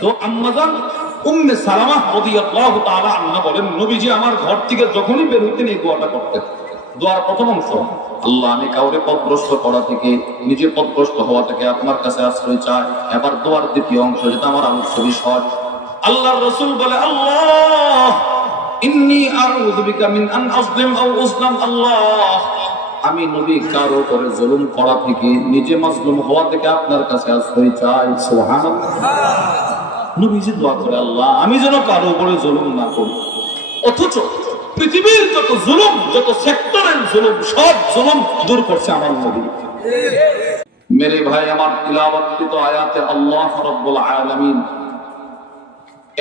তো আম্মাজান উম্মে সালামা রাদিয়াল্লাহু তাআলা আনহা বলেন, নবীজি আমার ঘর থেকে যখনই বের হতেন এই দোয়াটা করতেন। দোয়ার প্রথম অংশ, আল্লাহ আমি কাউরে পথভ্রষ্ট করা থেকে, নিজে পথভ্রষ্ট হওয়া থেকে আপনার কাছে আশ্রয় চাই। এবার দোয়ার দ্বিতীয় অংশ, যেটা আমার আলোচ্য বিষয়, আল্লাহর রাসূল বলে, আল্লাহ ইন্নী আউযু বিকা মিন আন আযলিম আও উযলাম। আল্লাহ আমি নবী কারো উপরে জুলুম করা থেকে, নিজে মাজলুম হওয়া থেকে আপনার কাছে আশ্রয় চাই। সুবহানাল্লাহ। নবীজি দোয়া করে, আল্লাহ আমি যেন কারো উপরে জুলুম না করি। অথচ পৃথিবীর যত জুলুম, যত সেক্টরের জুলুম, সব জুলুম দূর করছে আমার নবী। মেরে ভাই আমার, তিলাওয়াতকৃত আয়াতে আল্লাহ রাব্বুল আলামিন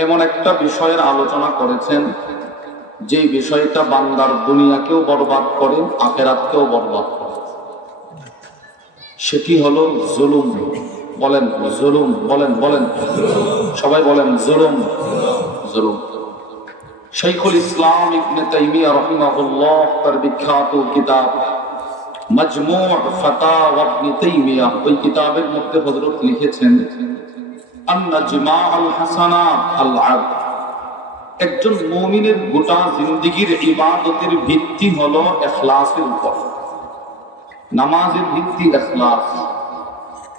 এমন একটা বিষয়ের আলোচনা করেছেন যে বিষয়টা বান্দার দুনিয়াকেও বরবাদ করে, আখিরাতকেও বরবাদ করে। সেটি হলো জুলুম। বলেন জুলুম, বলেন বলেন সবাই বলেন জুলুম। জুলুম। শাইখুল ইসলাম ইবনে তাইমিয়া রাহিমাহুল্লাহ তার বিখ্যাত কিতাব মাজমু' ফাতাওয়া ইবনে তাইমিয়া, ওই কিতাবের মধ্যে হযরত লিখেছেন, আন্না জিমাআল হাসানাত আল আবদ, একজন মুমিনের গোটা জিন্দেগীর ইবাদতের ভিত্তি হলো ইখলাসের উপর। নামাজের ভিত্তি ইখলাস,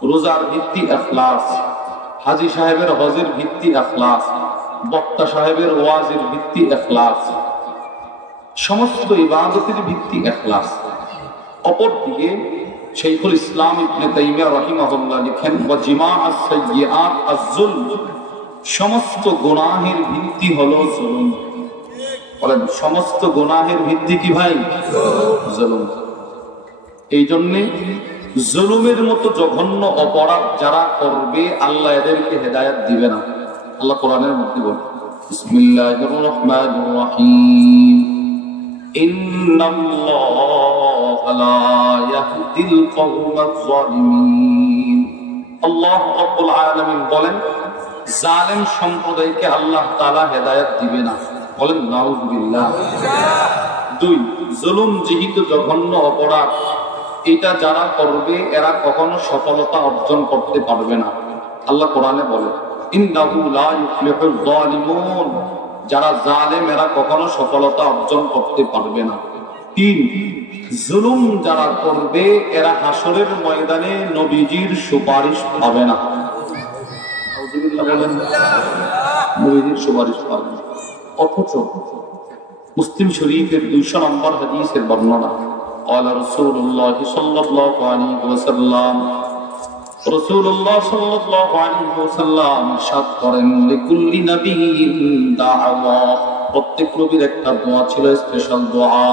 রোজার ভিত্তি ইখলাস, হাজী সাহেবের হজের ভিত্তি ইখলাস, বক্তা সাহেবের ওয়াজের ভিত্তি ইখলাস, সমস্ত ইবাদতের ভিত্তি ইখলাস। অপরদিকে শাইখুল ইসলাম ইবনে তাইমিয়া রাহিমাহুল্লাহ লিখেন, ওয়া জিমাআস সাইয়্যাত আয-যুলম, সমস্ত গুনাহের ভিত্তি হলো জুলুম। বলেন সমস্ত গুনাহের ভিত্তি কি ভাই? জুলুম। এই জন্যে জুলুমের মতো জঘন্য অপরাধ যারা করবে, আল্লাহ এদেরকে হেদায়েত দিবে না। আল্লাহ কোরআনের মধ্যে বলে, বিসমিল্লাহির রহমানির রহিম, ইন্নাল্লাহা লা ইয়াহদিল কওমাজ যালিমিন। আল্লাহ রাব্বুল আলামিন বলেন, জালেম সম্প্রদায়কে আল্লাহ তাআলা হেদায়েত দিবে না। বলেন নাউযুবিল্লাহ। দুই, জুলুম যেহেতু জঘন্য অপরাধ, এটা যারা করবে এরা কখনো সফলতা অর্জন করতে পারবে না। আল্লাহ কোরআনে বলে, ইন্নাহু লা ইফলিহুল যালিমুন, যারা জালেম এরা কখনো সফলতা অর্জন করতে পারবে না। তিন, জুলুম যারা করবে এরা হাসরের ময়দানে নবীজির সুপারিশ পাবে না। নবীজির সুপারিশ পাবে না। অথচ মুসলিম শরীফের 200 নম্বর হাদিসের বর্ণনা, قال رسول الله صلى الله عليه وسلم, রাসূলুল্লাহ সাল্লাল্লাহু আলাইহি ওয়াসাল্লাম ইরশাদ করেন, লিকুল্লি নাবিয়্যিন দাওয়া, প্রত্যেক নবীর একটা দোয়া ছিল, স্পেশাল দোয়া।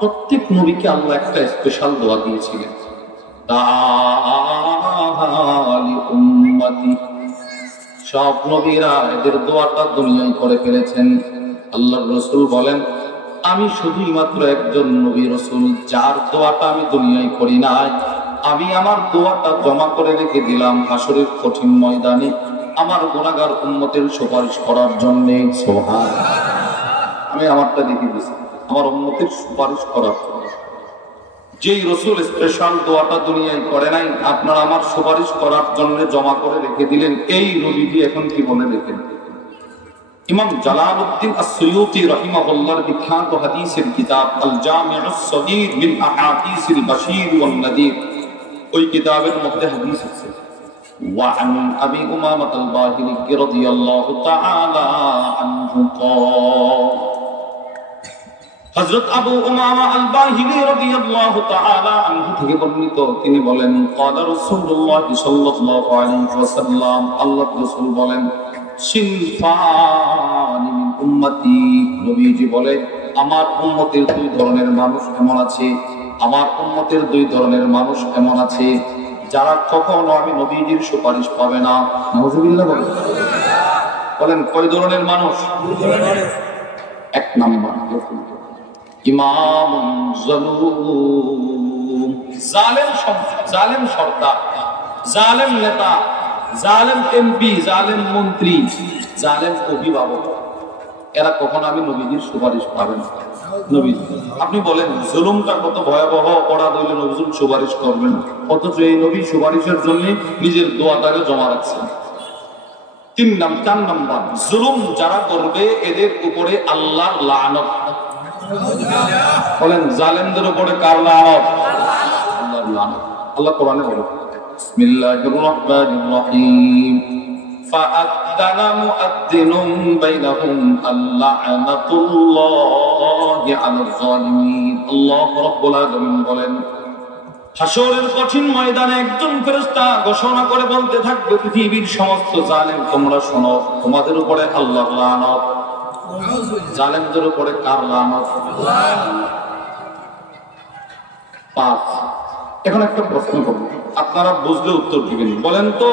প্রত্যেক নবীকে আল্লাহ একটা স্পেশাল দোয়া দিয়েছিলেন, দাআলি উম্মতি। সব নবীরা এদের দোয়াটা দুনিয়ায় করে ফেলেছেন। আল্লাহর রাসূল বলেন, আমি শুধুই মাত্র একজন নবী রাসূল যার দোয়াটা আমি দুনিয়ায় করি নাই। আমি আমার দোয়াটা জমা করে রেখে দিলাম হাসরের কঠিন ময়দানে আমার গুনাহগার উম্মতের সুপারিশ করার জন্য। সুবহানাল্লাহ। আমি আমারটা রেখে দিয়েছি আমার উম্মতের সুপারিশ করার জন্য। যেই রাসূল স্পেশাল দোয়াটা দুনিয়ায় করে নাই, আপনারা আমার সুপারিশ করার জন্য জমা করে রেখে দিলেন, এই নবীজি এখন কি বলে রেখে দিলেন? ইমাম জালালউদ্দিন আস-সুয়ুতি রাহিমাহুল্লাহর বিখ্যাত হাদিসের কিতাব আল জামিউস সগীর মিন আহাদিসিল বাশীর ওয়ান নাদির, ওই কিতাবের মধ্যে হাদিস আছে, ওয়া আন আবি উমামা আল-বাহিলি রাদিয়াল্লাহু তাআলা আনহু ক্বাল, হযরত আবু উমামা আল-বাহিলি রাদিয়াল্লাহু তাআলা আনহু থেকে বর্ণিত, তিনি বলেন, ক্বালা রাসূলুল্লাহ সাল্লাল্লাহু আলাইহি ওয়াসাল্লাম, আল্লাহর রাসূল বলেন, সিনফানি মিন উম্মতি, নবীজি বলে আমার উম্মতের দুই ধরনের মানুষ এমন আছে, আমার উম্মতের দুই ধরনের মানুষ এমন আছে যারা কখনো আমি নবীজির সুপারিশ পাবে না। নাউযুবিল্লাহ বলেন কয় ধরনের মানুষ? এক নাম্বার, ইমামুন যালুম, জালেম সরকার, জালেম নেতা, জালেম এমপি, জালেম মন্ত্রী, জালেম অভিভাবক, এরা কখনো আমি নবীজির সুপারিশ পাবে না। নবী, আপনি বলেন জুলুমটা কত ভয়াবহ অপরাধ হইলে নবী সুপারিশ করবেন, অথচ এই নবী সুপারিশের জন্য নিজের দোয়াটাকে জমা রাখছেন। চার নাম্বার, জুলুম যারা করবে এদের উপরে আল্লাহর লানত। বলেন জালেমদের উপরে কার লানত? আল্লাহর লানত। আল্লাহ কোরআনে বলেন বিসমিল্লাহির রহমানির রহিম ফাআযানা মুআযযিনুম বাইনাহুম আল্লা'নাতুল্লাহি আলাল যালিমিন। আল্লাহ রাব্বুল আলামিন বলেন হাসরের কঠিন ময়দানে একজন ফেরেশতা ঘোষণা করে বলতে থাকবে পৃথিবীর সমস্ত জালেম তোমরা শোনো, তোমাদের উপরে আল্লাহর লানত। জালেমদের উপরে কার লানত? পাঁচ। এখন একটা প্রশ্ন করব, আপনারা বুঝলে উত্তর দিবেন। বলেন তো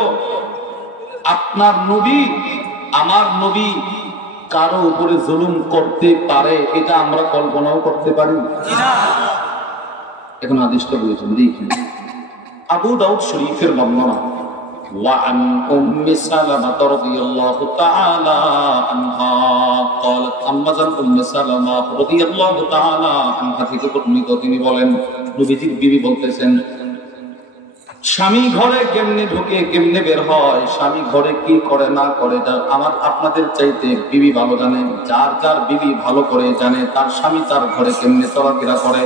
আপনার নবী আমার নবী কারো উপরে জুলুম করতে পারে? এটা আমরা কল্পনাও করতে পারি না। এখন হাদিসটা বুঝেছেন, দেখুন আবু দাউদ শরীফের বর্ণনা وعن أم سلمة رضي الله تعالى عنها قالت أمزن أم سلمة رضي الله تعالى عنها থেকে বর্ণিত, তিনি বলেন নবীজির বিবি বলতেছেন স্বামী ঘরে কেমনে ঢুকে কেমনে বের হয়, স্বামী ঘরে কি করে না করে আমার আপনাদের চাইতে বিবি ভালো জানে। যার যার বিবি ভালো করে জানে তার স্বামী তার ঘরে কেমনে চলাফেরা করে।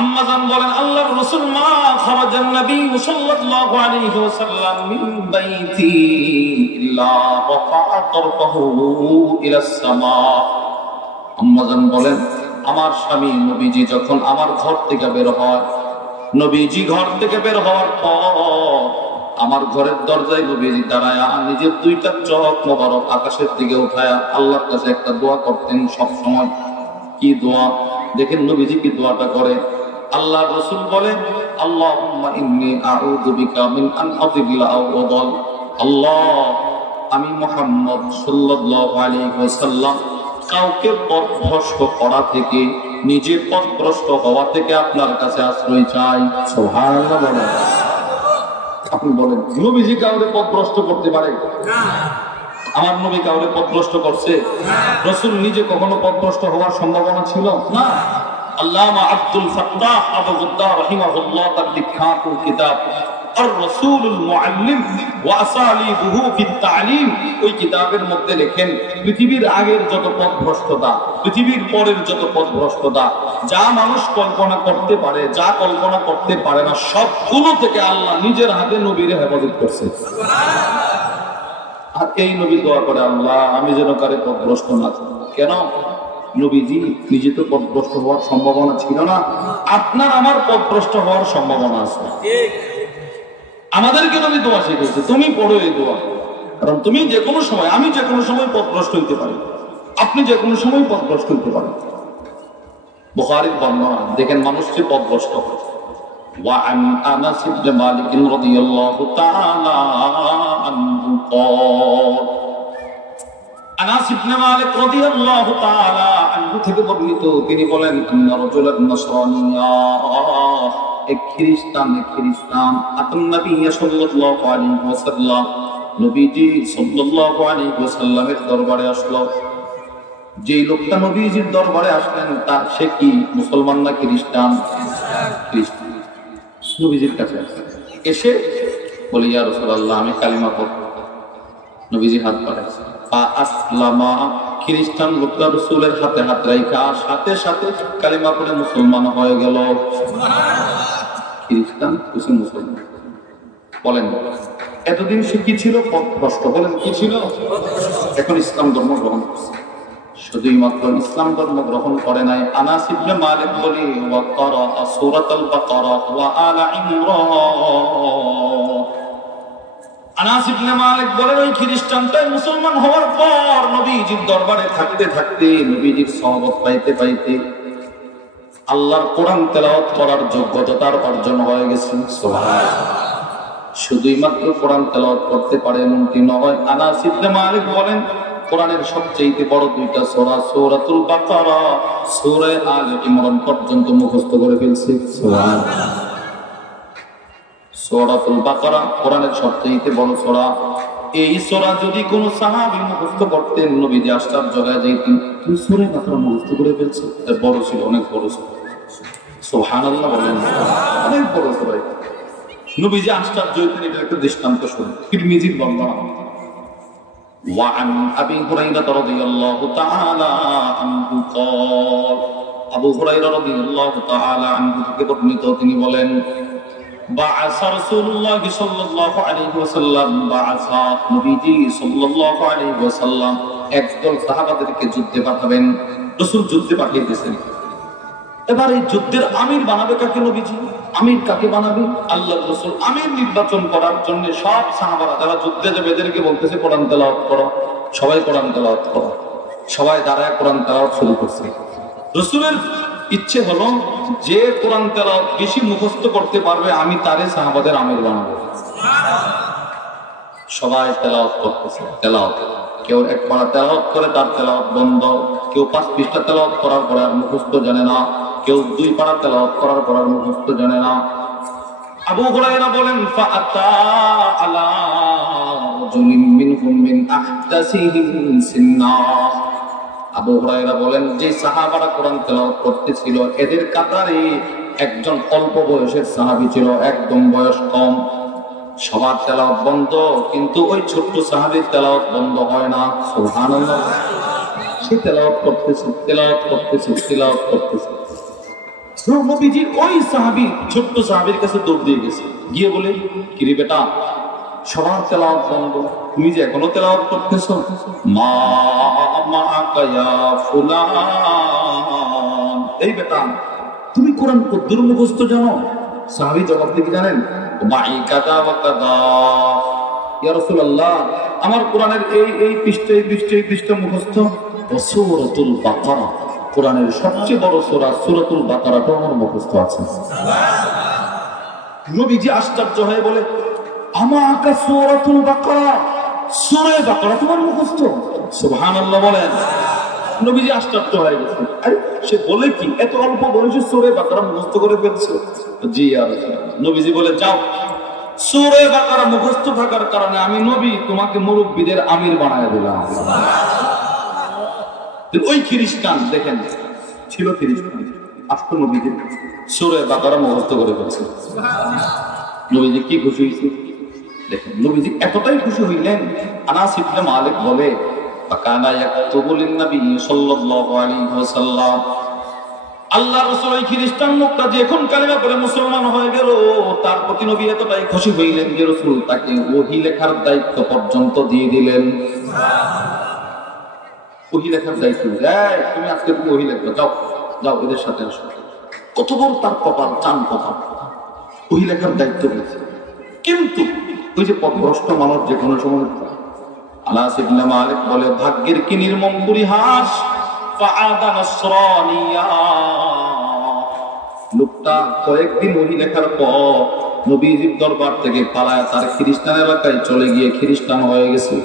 আম্মাজান বলেন আল্লাহর রাসূল মা খারাজান নবী সাল্লাল্লাহু আলাইহি ওয়াসাল্লাম মিন বাইতি ইল্লা রাফা'a তারফাহু ইলাস সামা। আম্মাজান বলেন আমার স্বামী নবীজি যখন আমার ঘর থেকে বের হয়, নবীজি ঘর থেকে বের হওয়ার পর আমার ঘরের দরজায় নবীজি দাঁড়ায়া নিজের দুইটা চোখ মোবারক আকাশের দিকে উঠায়া আল্লাহর কাছে একটা দোয়া করতেন সব সময়। কি দোয়া দেখেন নবীজি কি দোয়াটা করে। আল্লাহর রাসূল বলেন আল্লাহুম্মা ইন্নী আউযু বিকা মিন আন আযিল্লা আও আদাল। আল্লাহ আমি মুহাম্মদ সাল্লাল্লাহু আলাইহি ওয়াসাল্লাম কাউকে পথভ্রষ্ট করা থেকে, নিজে পথভ্রষ্ট হওয়া থেকে আপনার কাছে আশ্রয় চাই। সুবহানাল্লাহ বলেন। আপনি বলেন নবীজি কাউকে পথভ্রষ্ট করতে পারে না? আমার নবী কাউকে পথভ্রষ্ট করছে? রাসূল নিজে কখনো পথভ্রষ্ট হওয়ার সম্ভাবনা ছিল না। আল্লামা আব্দুল ফাত্তাহ আবু গুদ্দার রাহিমাহুল্লাহ তার বিখ্যাত কিতাব আর-রাসূলুল মুআল্লিম ওয়া আসালিবুহু ফিত তা'লিম, ওই কিতাবের মধ্যে লেখেন পৃথিবীর আগের যত পথভ্রষ্টতা, পৃথিবীর পরের যত পথভ্রষ্টতা, যা মানুষ কল্পনা করতে পারে, যা কল্পনা করতে পারে না, সবগুলো থেকে আল্লাহ নিজের হাতে নবীরে হেফাজত করছে। আর এই নবী দোয়া করে আল্লাহ আমি যেন কারে পথভ্রষ্ট না করি। কেন? নবীজি নিজে তো পথভ্রষ্ট হওয়ার সম্ভাবনা ছিল না, আপনার আমার পথভ্রষ্ট হওয়ার সম্ভাবনা আছে। আমাদেরকে নবী দোয়া শিখেছে, তুমি পড়ো এই দোয়া, কারণ তুমি যে কোনো সময়, আমি যে কোনো সময় পথভ্রষ্ট হইতে পারি, আপনি যে কোনো সময় পথভ্রষ্ট হইতে পারেন। বুখারীর বর্ণনা দেখেন মানুষকে পথভ্রষ্ট হয়। وعن أنس بن مالك رضي الله تعالى عنه قال আনাস ইবনে মালিক রাদিয়াল্লাহু তাআলা আনহু থেকে বর্ণিত, তিনি বলেন আন্না রাজুলান নাসরানিয়া, এক খ্রিস্টান আতন নবী সাল্লাল্লাহু আলাইহি ওয়াসাল্লাম, নবীজি সাল্লাল্লাহু আলাইহি ওয়াসাল্লামের দরবারে আসলো। যেই লোকটা নবীজির দরবারে আসলেন তার সে কি মুসলমান না খ্রিস্টান? খ্রিস্টান। নবীজির কাছে এসে বলে ইয়া রাসূলুল্লাহ আমি কালিমা পড়ব। নবীজি হাত বাড়াইছে, আসলামা, খ্রিস্টান লোকটা রাসূলের হাতে হাত রাখা সাথে সাথে কালিমা পড়ে মুসলমান হয়ে গেল। খ্রিস্টান কিছু মুসলমান। বলেন এতদিন সে কি ছিল? পথভ্রষ্ট। বলেন কি ছিল? এখন ইসলাম ধর্ম গ্রহণ করছে। শুধুই মাত্র ইসলাম ধর্ম গ্রহণ করে নাই, আনাস ইবনে মালিক বলে ওয়া ক্বারা সূরাতুল বাকারা ওয়া আলা ইমরান। আনাস ইবনে মালিক বলেন ওই খ্রিস্টানটাই মুসলমান হওয়ার পর নবীজির দরবারে থাকতে থাকতে, নবীজির সহবত পাইতে পাইতে আল্লাহর কোরআন তেলাওয়াত করার যোগ্যতা তার অর্জন হয়ে গেছে। সুবহানাল্লাহ। শুধুই মাত্র কোরআন তেলাওয়াত করতে পারে এমনটি নয়। আনাস ইবনে মালিক বলেন কোরআনের সবচেয়ে বড় দুইটা সূরা, সূরাতুল বাকারা, সূরা আলে ইমরান পর্যন্ত মুখস্থ করে ফেলছে। সুবহানাল্লাহ। সূরাতুল বাকারা কোরআনের সবচেয়ে বড় সূরা। এই সূরা যদি কোন সাহাবী মুখস্থ করতেন নবীজি আশ্চর্য হয়ে যেতেন, তুই সূরা বাকারা মুখস্থ করে ফেলছিস? এটা বড় ছিল, অনেক বড় ছিল। সুবহানাল্লাহ বলেন, অনেক বড় সূরা। নবীজি আশ্চর্য হইতেন, এটা একটা দৃষ্টান্ত শুনুন। তিরমিজির বর্ণনা। وعن أبي هريرة رضي الله تعالى عنه قال আবু হুরায়রা রাদিয়াল্লাহু তাআলা আনহু থেকে বর্ণিত, তিনি বলেন, বাআসা রাসূলুল্লাহ সাল্লাল্লাহু আলাইহি ওয়াসাল্লাম, বাআসা নবীজি সাল্লাল্লাহু আলাইহি ওয়াসাল্লাম একদল সাহাবাদেরকে যুদ্ধে পাঠাবেন। রাসূল যুদ্ধে পাঠিয়ে দিয়েছেন। এবার এই যুদ্ধের আমির বানাবে কাকে নবীজি? আমির কাকে বানাবে? আল্লাহর রাসূল আমির নির্বাচন করার জন্য সব সাহাবারা যারা যুদ্ধে যাবে এদেরকে বলতেছে কোরআন তেলাওয়াত করো। সবাই কোরআন তেলাওয়াত করো। সবাই দাঁড়ায় কোরআন তেলাওয়াত শুরু করছে। রাসূলের ইচ্ছে হলো যে কোরআন তেলাওয়াত বেশি মুখস্থ করতে পারবে আমি তারে সাহাবাদের আমির বানাবো। সবাই তেলাওয়াত করতেছে। তেলাওয়াত, কেউ এক পারা তেলাওয়াত করে তার তেলাওয়াত বন্ধ, কেউ 5 পৃষ্ঠা তেলাওয়াত করার পরে আর মুখস্থ জানে না, কেউ 2 পারা তেলাওয়াত করার পর আর মুখস্থ জানে না। আবু হুরায়রা বলেন, ফাআতা আলা রাজুলিন মিনহুম মিন আহদাসিহিম সিন্না। আবু হুরায়রা বলেন, যে সাহাবারা কোরআন তেলাওয়াত করতেছিল এদের কাতারে একজন অল্প বয়সের সাহাবী ছিল, একদম বয়স কম। সবার তেলাওয়াত বন্ধ, কিন্তু ওই ছোট্ট সাহাবীর তেলাওয়াত বন্ধ হয় না। সুবহানাল্লাহ। সে তেলাওয়াত করতেছে, তেলাওয়াত করতেছে, তেলাওয়াত করতেছে। নবীজি ওই সাহাবী, ছোট্ট সাহাবীর কাছে দৌড় দিয়ে গেছে, গিয়ে বলে, কিরে বেটা, সবার তেলাওয়াত বন্ধ, তুমি যে এখনো তেলাওয়াত করতেছো? মা মাআকা ইয়া ফুলান, এই বেটা তুমি কোরআন কদ্দুর মুখস্থ জানো? সাহাবী জবাব দিয়ে জানেন, মাই কাদা ওয়া কাদা ইয়া রাসূলুল্লাহ, আমার কোরআনের এই পৃষ্ঠা মুখস্থ। সূরাতুল বাকারা, কোরআনের সবচেয়ে বড় সূরা সূরাতুল বাকারাটা আমার মুখস্থ আছে। নবীজি আশ্চর্য হয়ে বলে, আমাকা সূরাতুল বাকারা, সূরা বাকারা তোমার মুখস্থ? সুবহানাল্লাহ বলেন। নবীজি আশ্চর্য হয়ে গেছে, আরে সে বলে কি এত অল্প বয়সে সূরা বাকারা মুখস্থ করে ফেলছে? জি ইয়া রাসূলুল্লাহ। নবীজি বলে, যাও, সূরা বাকারা মুখস্থ থাকার কারণে আমি নবী তোমাকে মুরব্বিদের আমির বানায় দিলাম। ওই খ্রিস্টান দেখেন, ছিল খ্রিস্টান, আজকে নবীজি সূরা বাকারা মুখস্থ করে ফেলছে। নবীজি কি খুশি হয়েছে দেখেন। নবীজি এতটাই খুশি হইলেন, আনাস ইবনে মালিক বলে, ফাকানা ইয়াকতুবু লিন-নবী সাল্লাল্লাহু আলাইহি ওয়াসাল্লাম, আল্লাহর রাসূল ওই খ্রিস্টান লোকটা যে এখন কালিমা পড়ে মুসলমান হয়ে গেল, তার প্রতি নবী এতটাই খুশি হইলেন যে রাসূল তাকে ওহী লেখার দায়িত্ব পর্যন্ত দিয়ে দিলেন। ওহী লেখার দায়িত্ব, এই তুমি আজকে তুমি ওহী লিখবে, যাও যাও এদের সাথে আসো। কত বড় তার কপাল, চান কপাল, ওহী লেখার দায়িত্ব দিয়েছে। কিন্তু ওই যে পথভ্রষ্ট মানুষ যে কোনো সময়, আনাস ইবনে মালিক বলে, ভাগ্যের কি নির্মম পরিহাস, ফাআদা নাসরানিয়া, লোকটা কয়েকদিন ওহী লেখার পর নবীজির দরবার থেকে পালায় তার খ্রিস্টান এলাকায় চলে গিয়ে খ্রিস্টান হয়ে গেছে।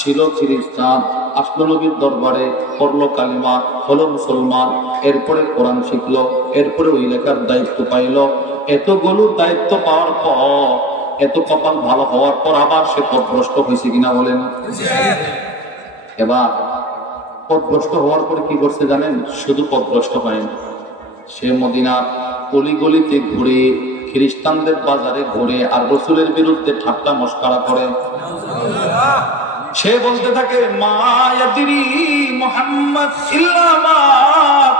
ছিল খ্রিস্টান, আসলো নবীর দরবারে, পড়লো কালিমা, হলো মুসলমান, এরপরে কোরআন শিখলো, এরপরে ওই লেখার দায়িত্ব পাইলো। এতগুলো দায়িত্ব পাওয়ার পর, এত কপাল ভালো হওয়ার পর আবার সে পথভ্রষ্ট হয়েছে কিনা বলেন? এবার পথভ্রষ্ট হওয়ার পরে কি করছে জানেন? শুধু পথভ্রষ্ট হয়নি, সে মদিনার গলিগলিতে ঘুরে, খ্রিস্টানদের বাজারে ঘুরে আর রাসূলের বিরুদ্ধে ঠাট্টা মশকরা করে। সে বলতে থাকে, মা ইয়াদরি মুহাম্মদ ইল্লা মা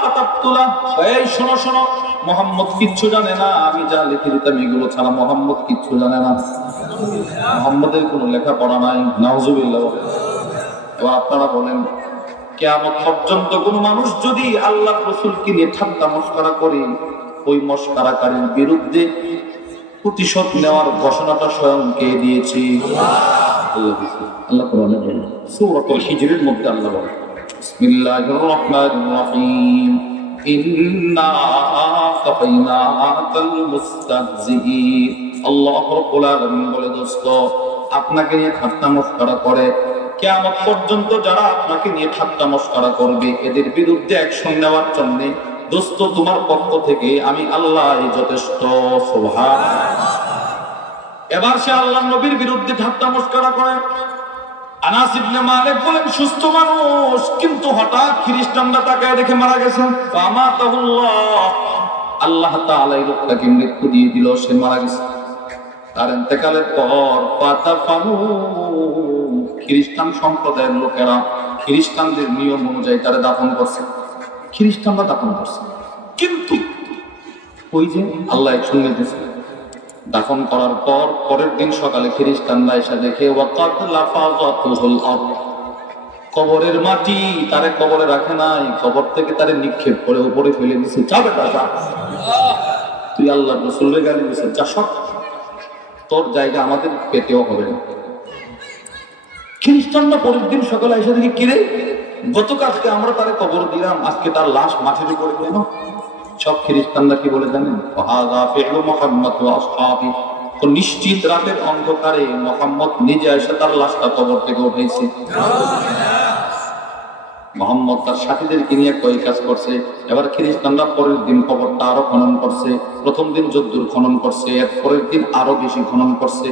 কাতাবতুলা, এই শোনো শোনো, মুহাম্মদ কিচ্ছু জানে না, আমি যা লিখে দিতাম এগুলো ছাড়া মুহাম্মদ কিচ্ছু জানে না, মুহাম্মদের কোনো লেখাপড়া নাই। নাউজুবিল্লাহ। এবার আপনারা বলেন, কিয়ামত পর্যন্ত কোন মানুষ যদি আল্লাহর রাসূলকে নিয়ে ঠাট্টা মশকরা করে, ওই মশকরাকারীর বিরুদ্ধে প্রতিশোধ নেওয়ার ঘোষণাটা স্বয়ং কে দিয়েছে? আল্লাহ কোরআনে বলেন, সূরাতুল হিজরের মধ্যে আল্লাহ বলেন, বিসমিল্লাহির রহমানির রহিম, ইন্না কাফাইনাকাল মুস্তাহজিঈন। আল্লাহ রাব্বুল আলামিন বলে, দোস্ত আপনাকে নিয়ে ঠাট্টা মশকরা করে, কিয়ামত পর্যন্ত যারা আপনাকে নিয়ে ঠাট্টা মশকরা করবে এদের বিরুদ্ধে অ্যাকশন নেওয়ার জন্য দোস্ত তোমার পক্ষ থেকে আমি আল্লাহ যথেষ্ট। সুবহানাল্লাহ। এবার সে আল্লাহর নবীর বিরুদ্ধে ঠাট্টা মশকরা করে। আনাস ইবনে মালিক বলেন, সুস্থ মানুষ, কিন্তু হঠাৎ খ্রিস্টানরা তাকে দেখে মারা গেছে। ফামাতাহুল্লাহ, আল্লাহ তাআলা এই লোকটাকে মৃত্যু দিয়ে দিল, সে মারা গেছে। তার ইন্তেকালের পর পাতাফানু খ্রিস্টান সম্প্রদায়ের লোকেরা খ্রিস্টানদের নিয়ম অনুযায়ী তারা দাফন করছে, খ্রিস্টানরা দাফন করছে। কিন্তু ওই যে আল্লাহ শুনে দিয়েছে, দাফন করার পর পরের দিন সকালে খ্রিস্টানরা এসে দেখে ওয়াকাদ লাফাযাতুল আরদ, কবরের মাটি তারে কবরে রাখে নাই, কবর থেকে তারে নিক্ষেপ করে উপরে ফেলে দিছে। যাবে টাকা, তুই আল্লাহর রাসূলের গালি দিছিস, যা সব তোর জায়গা আমাদের পেতেও হবে না। খ্রিস্টানরা পরের দিন সকালে এসে দেখি কিরে, গতকালকে আমরা তারে কবর দিলাম, আজকে তার লাশ মাটির উপরে কেন? সব খ্রিস্টানরা কি বলে জানেন? হাযা ফি'লু মুহাম্মদ ওয়া আসহাবি, তো নিশ্চিত রাতের অন্ধকারে মুহাম্মদ নিজে এসে তার লাশটা কবর থেকে উঠাইছে। মুহাম্মদ তার সাথীদেরকে নিয়ে কই কাজ করছে। এবার খ্রিস্টানরা পরের দিন কবরটা আরো খনন করছে। প্রথম দিন যদ্দুর খনন করছে, এর পরের দিন আরো বেশি খনন করছে।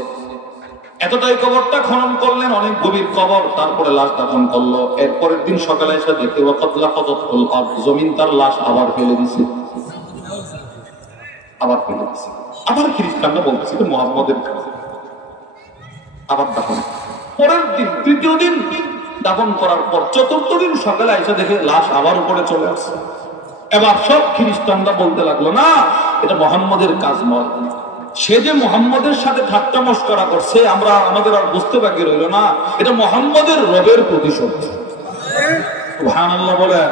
এতটাই কবরটা খনন করলেন, অনেক গভীর কবর, তারপরে লাশ দাফন করলো। এর পরের দিন সকালে এসে দেখে ওয়াকাদ লাফাযাতুল আরদ, জমিন তার লাশ আবার ফেলে দিছে, আবার ফেলে দিছে। আবার খ্রিস্টানরা বলতেছে মুহাম্মদের কাছে আবার দাফন। পরের দিন তৃতীয় দিন দাফন করার পর চতুর্থ দিন সকালে এসে দেখে লাশ আবার উপরে চলে আসছে। এবার সব খ্রিস্টানরা বলতে লাগলো, না এটা মুহাম্মদের কাজ নয়, সে যে মুহাম্মদের সাথে ঠাট্টা মশকরা করছে, আমরা আমাদের আর বুঝতে বাকি রইল না, এটা মুহাম্মদের রবের প্রতিশোধ। সুবহানাল্লাহ বলেন।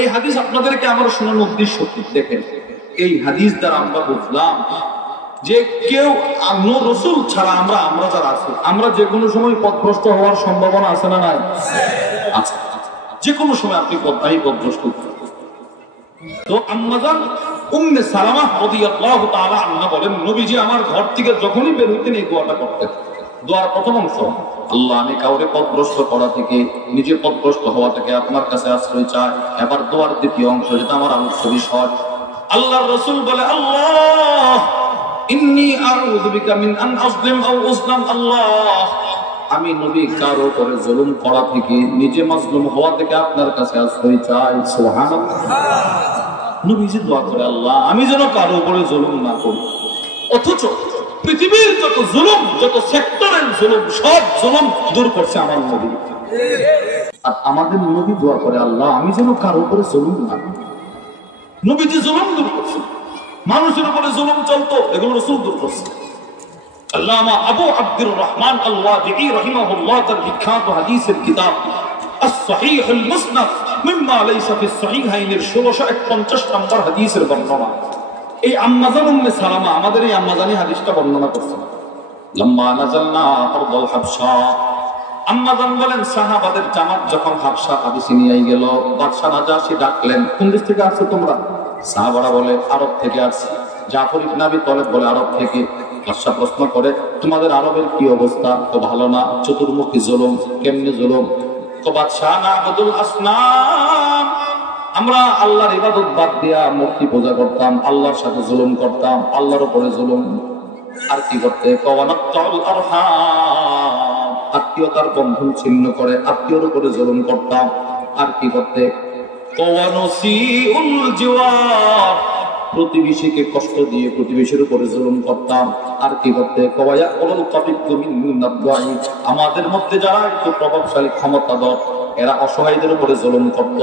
এই হাদিস আপনাদেরকে আমার শোনানোর উদ্দেশ্য কি দেখেন, এই হাদিস দ্বারা আমরা বুঝলাম যে কেউ অন্য রাসূল ছাড়া আমরা যারা আছি, আমরা যে কোনো সময় পথভ্রষ্ট হওয়ার সম্ভাবনা আছে না নাই? আছে। যে কোনো সময় আপনি পথভ্রষ্ট। তো আম্মাজান উম্মে সালামা রাদিয়াল্লাহু তাআলা আনহা বলেন, নবীজি আমার ঘর থেকে যখনই বের হতেন এই দোয়াটা করতেন। দোয়ার প্রথম অংশ, আল্লাহ আমি কাউরে পথভ্রষ্ট করা থেকে, নিজে পথভ্রষ্ট হওয়া থেকে আপনার কাছে আশ্রয় চাই। এবার দোয়ার দ্বিতীয় অংশ, যেটা আমার আলোচ্য বিষয়, আল্লাহর রাসূল বলে, আল্লাহ ইন্নী আউযু বিকা মিন আন আযলিম আও উযলাম। আল্লাহ আমি নবী কারো উপরে জুলুম করা থেকে, নিজে মাজলুম হওয়া থেকে আপনার কাছে আশ্রয় চাই। সুবহানাল্লাহ। নবীজি দোয়া করে, আল্লাহ আমি যেন কারো উপরে জুলুম না করি। অথচ পৃথিবীর যত জুলুম, যত সেক্টরের জুলুম, সব জুলুম দূর করছে আমার নবী। আর আমাদের নবী দোয়া করে, আল্লাহ আমি যেন কারো উপরে জুলুম না করি। নবীজি জুলুম দূর করছে, মানুষের উপরে জুলুম চলতো, এগুলো রাসূল দূর করছে। আল্লামা আবু আব্দুর রহমান আল-ওয়াদিঈ রাহিমাহুল্লাহ তার বিখ্যাত হাদিসের কিতাব আস-সহিহ আল-মুসনাদ মিম্মা লাইসা ফি সহিহাইনের 1651 নম্বর হাদিসের বর্ণনা। এই আম্মাজান উম্মে সালামা আমাদের এই আম্মাজানি হাদিসটা বর্ণনা করছেন। লাম্মা নাযালনা আরদাল হাবশা, আম্মাজান বলেন সাহাবাদের জামাত যখন হাবশা আবিসিনিয়ায় গেল, বাদশা নাজাশী ডাকলেন, কোন দেশ থেকে আসছো তোমরা? সাহাবারা বলে আরব থেকে আসছি। জাফর ইবনে আবি তালেব বলে আরব থেকে। বাদশা প্রশ্ন করে, তোমাদের আরবের কি অবস্থা? তো ভালো না, চতুর্মুখী জুলুম। কেমনে জুলুম? তো বাদশা নাবুদুল আসনাম, আমরা আল্লাহর ইবাদত বাদ দিয়া মূর্তি পূজা করতাম, আল্লাহর সাথে জুলুম করতাম, আল্লাহর উপরে জুলুম। আর কি করতে? কওয়ানাতাল আরহাম, আত্মীয়তার বন্ধন ছিন্ন করে আত্মীয়র উপরে জুলুম করতাম। আর কি করতে? কওয়ানুসিউল জিওয়ার, প্রতিবেশীকে কষ্ট দিয়ে প্রতিবেশীর উপরে জুলুম করতাম। আর কি করতে? কওয়ায়াকুল কাবিদু মিনাদ দাঈ, আমাদের মধ্যে যারা একটু প্রভাবশালী ক্ষমতাধর, এরা অসহায়দের উপরে জুলুম করত।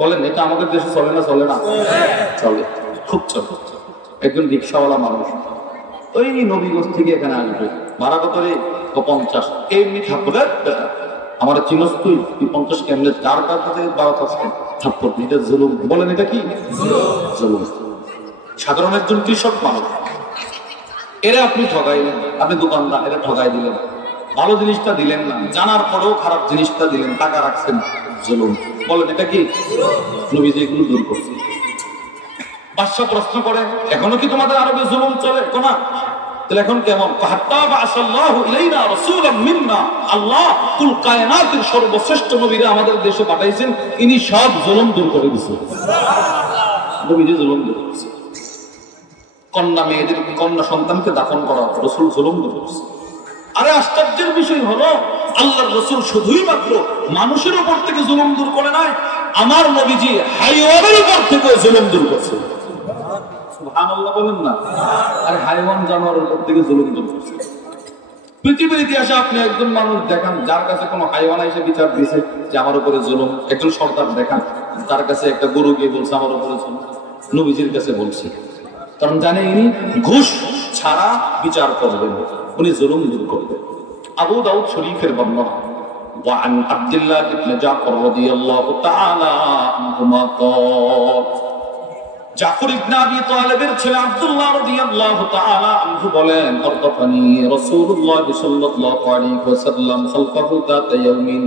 বলেন এটা আমাদের দেশে চলে না? চলে না? চলে, খুব চলে। একজন রিকশাওয়ালা মানুষ ওই নবীগঞ্জ থেকে এখানে আসবে, ভাড়া কত রে? 50। এমনি থাকবে, আমার চিনস তুই 50 কেমনে, যার কাছে 12 থাপ্পড়, এটা জুলুম। বলেন এটা কি জুলুম? সাধারণ একজন কৃষক মানুষ, এরা আপনি ঠগাইলেন, আপনি দোকানদার, এরা ঠগাই দিলেন, ভালো জিনিসটা দিলেন না, জানার পরেও খারাপ জিনিসটা দিলেন, টাকা রাখছেন, জুলুম। বলেন এটা কি? নবীজি এগুলো দূর করছে। বাদশা প্রশ্ন করে, এখনো কি তোমাদের আরবে জুলুম চলে? কোনা, তাহলে এখন কেমন? আল্লাহ কুল কায়নাতের সর্বশ্রেষ্ঠ নবীরা আমাদের দেশে পাঠাইছেন, ইনি সব জুলুম দূর করে দিয়েছেন। নবীজি জুলুম দূর করেছে। কন্যা সন্তানকে দাফন করা, রাসূল জুলুম দূর করেছে। আরে আশ্চর্যের বিষয় হলো, আল্লাহর রাসূল শুধুই মাত্র মানুষের উপর থেকে জুলুম দূর করে নাই, আমার নবীজি হাইওয়ানের উপর থেকে জুলুম দূর করছে। সুবহানাল্লাহ বলেন না। আর হাইওয়ান জানোয়ারের উপর থেকে জুলুম করছে। পৃথিবীর ইতিহাসে আপনি একজন মানুষ দেখান যার কাছে কোনো হাইওয়ান এসে বিচার দিয়েছে যে আমার উপরে জুলুম? একজন সর্দার দেখান তার কাছে একটা গরু গিয়ে বলছে আমার উপরে জুলুম? নবীজির কাছে বলছে, কারণ জানে ইনি ঘুষ ছাড়া বিচার করবেন, উনি জুলুম দূর করবেন। আবু দাউদ শরীফের বর্ণনা, وعن عبد الله بن جعفر رضي الله تعالى عنهما قال, জাফর ইবনে আবি তালেবের ছেলে আব্দুল্লাহ রাদিয়াল্লাহু তাআলা আনহু বলেন, আরদাফানি রাসূলুল্লাহ সাল্লাল্লাহু আলাইহি ওয়াসাল্লাম খালফাহু যাতা ইয়াউমিন,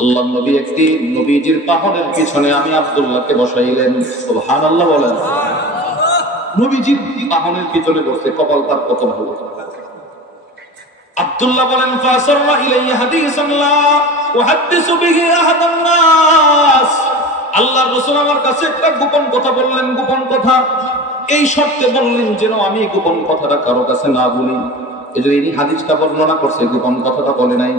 আল্লাহর নবী একদিন নবীজির পাহাড়ের পিছনে আমি আব্দুল্লাহকে বসাইলেন। সুবহানাল্লাহ বলেন। নবীজির পাহাড়ের পিছনে বসে কপাল তার কত ভালো। আব্দুল্লাহ বলেন, ফাসাররা ইলাইহি হাদিসান লা উহাদ্দিসু বিহি আহাদান নাস, আল্লাহর রাসূল আমার কাছে একটা গোপন কথা বললেন, গোপন কথা এই শর্তে বললেন যেন আমি গোপন কথাটা কারো কাছে না বলি। এজন্য এই হাদিসটা বর্ণনা করছে, গোপন কথাটা বলে নাই।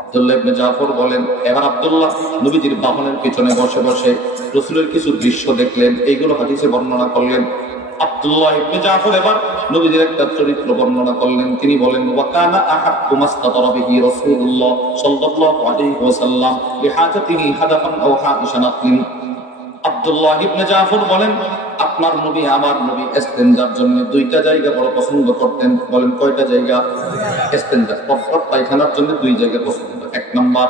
আব্দুল্লাহ ইবনে জাফর বলেন, এবার আব্দুল্লাহ নবীজির বাহনের পিছনে বসে বসে রাসূলের কিছু দৃশ্য দেখলেন, এইগুলো হাদিসে বর্ণনা করলেন। আব্দুল্লাহ ইবনে জাফর এবার নবীজির একটা চরিত্র বর্ণনা করলেন। তিনি বলেন, ওয়াকানা আহাক্কু মাস্তাতারা বিহি রাসূলুল্লাহ সাল্লাল্লাহু আলাইহি ওয়াসাল্লাম বিহাজাতিহি হাদাফান আও হাইশানাতিন। আব্দুল্লাহ ইবনে জাফর বলেন, আপনার নবী আমার নবী ইস্তেনজার জন্য দুইটা জায়গা বড় পছন্দ করতেন। বলেন কয়টা জায়গা? ইস্তেনজা প্রস্রাব পায়খানার জন্য দুই জায়গা পছন্দ। এক নাম্বার,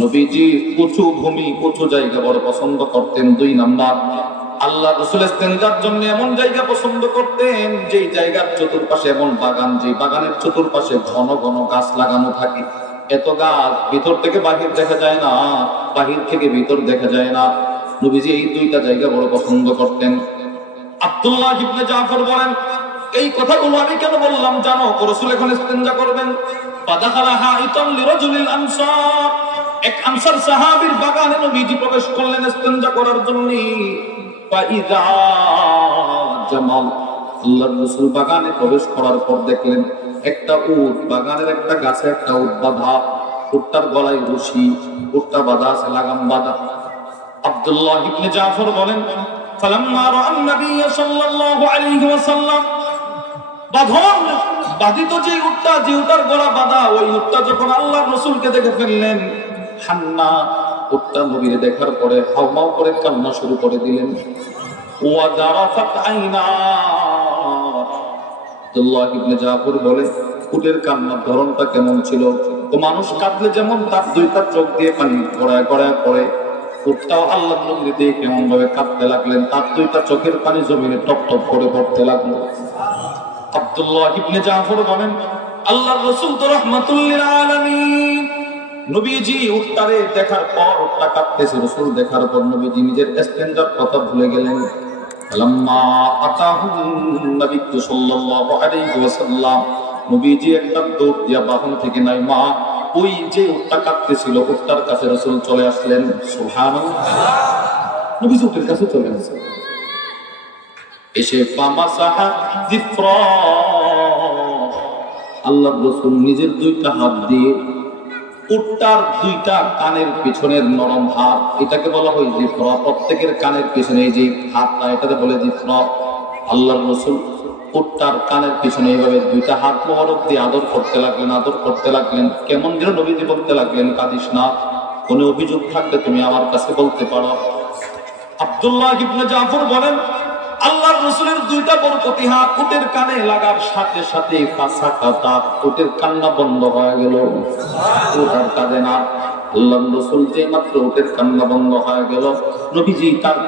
নবীজি উঁচু ভূমি উঁচু জায়গা বড় পছন্দ করতেন। দুই নাম্বার, আল্লাহ রাসূল ইস্তেনজার জন্য এমন জায়গা পছন্দ করতেন যেই জায়গার চতুর্পাশে এমন বাগান, যে বাগানের চতুর্পাশে ঘন ঘন গাছ লাগানো থাকে। এত গাছ ভিতর থেকে বাহির দেখা যায় না, বাহির থেকে ভিতর দেখা যায় না। নবীজি এই দুইটা জায়গা বড় পছন্দ করতেন। আব্দুল্লাহ ইবনে জাফর বলেন, এই কথাগুলো আমি কেন বললাম জানো? রাসূল এখন ইস্তেনজা করবেন। ফাদাখালা হাইতান লিরাজুলিল আনসার, এক আনসার সাহাবীর বাগানে নবীজি প্রবেশ করলেন ইস্তেনজা করার জন্য। ফাইযা জামাল, আল্লাহর রাসূল বাগানে প্রবেশ করার পর দেখলেন একটা উট, বাগানের একটা গাছে একটা উট বাঁধা, উটটার গলায় রশি, উটটা বাঁধা আছে লাগাম বাঁধা। আব্দুল্লাহ ইবনে জাফর বলেন, ফালাম্মা রাআন নবী সাল্লাল্লাহু আলাইহি ওয়াসাল্লাম, বাঁধন বাঁধিত যে উটটা, যে উটটার গলা বাঁধা, ওই উটটা যখন আল্লাহর রাসূলকে দেখে ফেললেন, হান্না, উটটা নবীকে দেখার পরে হাওমাও করে কান্না শুরু করে দিলেন। ওয়া দারাফাত আইনা, আব্দুল্লাহ ইবনে জাফর বলে, উটের কান্নার ধরনটা কেমন ছিল? তো মানুষ কাঁদলে যেমন তার দুইটা চোখ দিয়ে পানি গড়ায় গড়ায় পড়ে, উটটাও আল্লাহর নবীকে দেখে কেমন ভাবে কাঁদতে লাগলেন, তার দুইটা চোখের পানি জমিনে টপ টপ করে পড়তে লাগলো। আব্দুল্লাহ ইবনে জাফর বলেন, আল্লাহর রাসূল তো রাহমাতুল লিল আলামিন, নবীজি উটটারে দেখার পর উটটা কাঁদতেছে, রাসূল দেখার পর নবীজি নিজের ইস্তেনজার কথা ভুলে গেলেন। ফালাম্মা আতাহু নবী সাল্লাল্লাহু আলাইহি ওয়াসাল্লাম, নবীজি একটা দৌড় দিয়া বাহন থেকে নাইমা ওই যে উটটা কাঁদতেছিল উটটার কাছে রাসূল চলে আসলেন। সুবহানাল্লাহ, নবীজি উটের কাছে চলে আসলেন, এসে ফামাসাহা যিফরা, আল্লাহর রাসূল নিজের দুইটা হাত দিয়ে উটটার দুইটা কানের পিছনের নরম হাত, এটাকে বলা হয় যিফরা। প্রত্যেকের কানের পিছনে এই যে হাতটা, এটাকে বলে যিফরা। আল্লাহর রাসূল উটটার কানের পিছনে এইভাবে দুইটা হাত মোবারক দিয়ে আদর করতে লাগলেন, আদর করতে লাগলেন। কেমন যেন নবীজি বলতে লাগলেন, কাঁদিস না, কোনো অভিযোগ থাকলে তুমি আমার কাছে বলতে পারো। আব্দুল্লাহ ইবনে জাফর বলেন, আল্লাহর রাসূলের দুইটা বরকতি হাত উটের কানে লাগার সাথে সাথে ফাসাকাতা, উটের কান্না বন্ধ হয়ে গেল। উট আর কাঁদে না। আল্লাহর রাসূল যে মাত্র উটের কান্না বন্ধ হয়ে গেল, নবীজি তার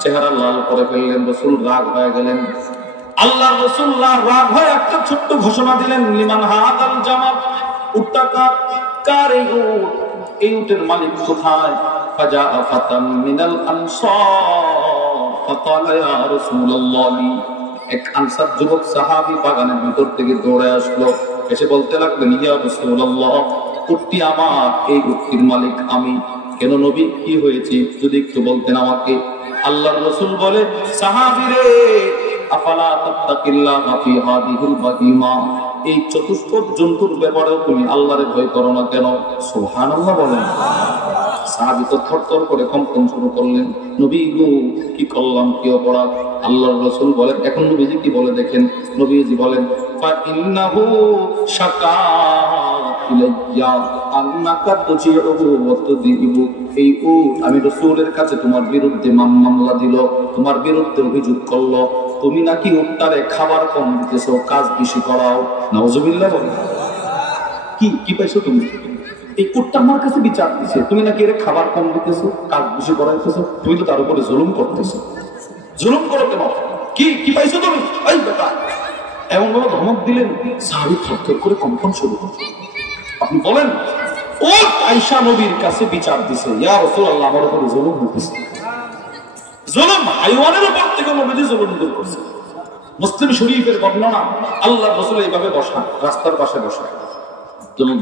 চেহারা লাল করে ফেললেন, রাসূল রাগ হয়ে গেলেন। আল্লাহর রাসূল রাগ হয়ে একটা ছোট্ট ঘোষণা দিলেন, লিমান হাদাল জামাত, উটটা কার? এই উট, এই উটের মালিক কোথায়? ফাজা ফাতাম মিনাল আনসার ফাকালা ইয়া রাসূলুল্লাহ, এক আনসার যুবক সাহাবী বাগানের ভিতর থেকে দৌড়ে আসলো, এসে বলতে লাগলেন, ইয়া রাসূলুল্লাহ, উটটি আমার, এই উটটির মালিক আমি। কেন নবী, কি হয়েছে যদি একটু বলতেন আমাকে। আল্লাহর রাসূল বলে, সাহাবীরে, আফালা তাত্তাকিল্লাহ ফি হাদিহিল বাহিমা, এই চতুষ্পদ জন্তুর ব্যাপারেও তুমি আল্লাহরে ভয় করো না কেন? সুবহানাল্লাহ বলেন। সাহাবী তো থরথর করে কম্পন শুরু করলেন। নবী গো, কি করলাম, কি অপরাধ? আল্লাহর রাসূল বলেন, এখন নবীজি কি বলে দেখেন। নবীজি বলেন, ফা ইন্নাহু শাকা ইলাইয়া আন্নাকা তুজিউহু ওয়া তুদিবু। এই উট আমি রাসূলের কাছে তোমার বিরুদ্ধে মামলা দিল, তোমার বিরুদ্ধে অভিযোগ করলো, তুমি নাকি উটটারে খাবার কম দিতেছো, কাজ বেশি করাও। নাউজুবিল্লাহ বলেন। কি কি পাইছো তুমি? এই উটটা আমার কাছে বিচার দিছে, তুমি নাকি এর খাবার কম দিতেছো, কাজ বেশি করাইতেছো, তুমি তো তার উপরে জুলুম করতেছো। জুলুম করো কেন? কি কি পাইছো তুমি? এই বেটা, এমন ভাবে ধমক দিলেন, সাহাবী থরথর করে কম্পন শুরু করল। আপনি বলেন, ও আয়েশা নবীর কাছে বিচার দিছে, ইয়া রাসূলুল্লাহ আমার উপরে জুলুম হইতেছে। জুলুম হাইওয়ানের উপর থেকে নবীজি জুলুম দূর করছে। মুসলিম শরীফের বর্ণনা, আল্লাহর রাসূল এইভাবে বসা, রাস্তার পাশে বসা।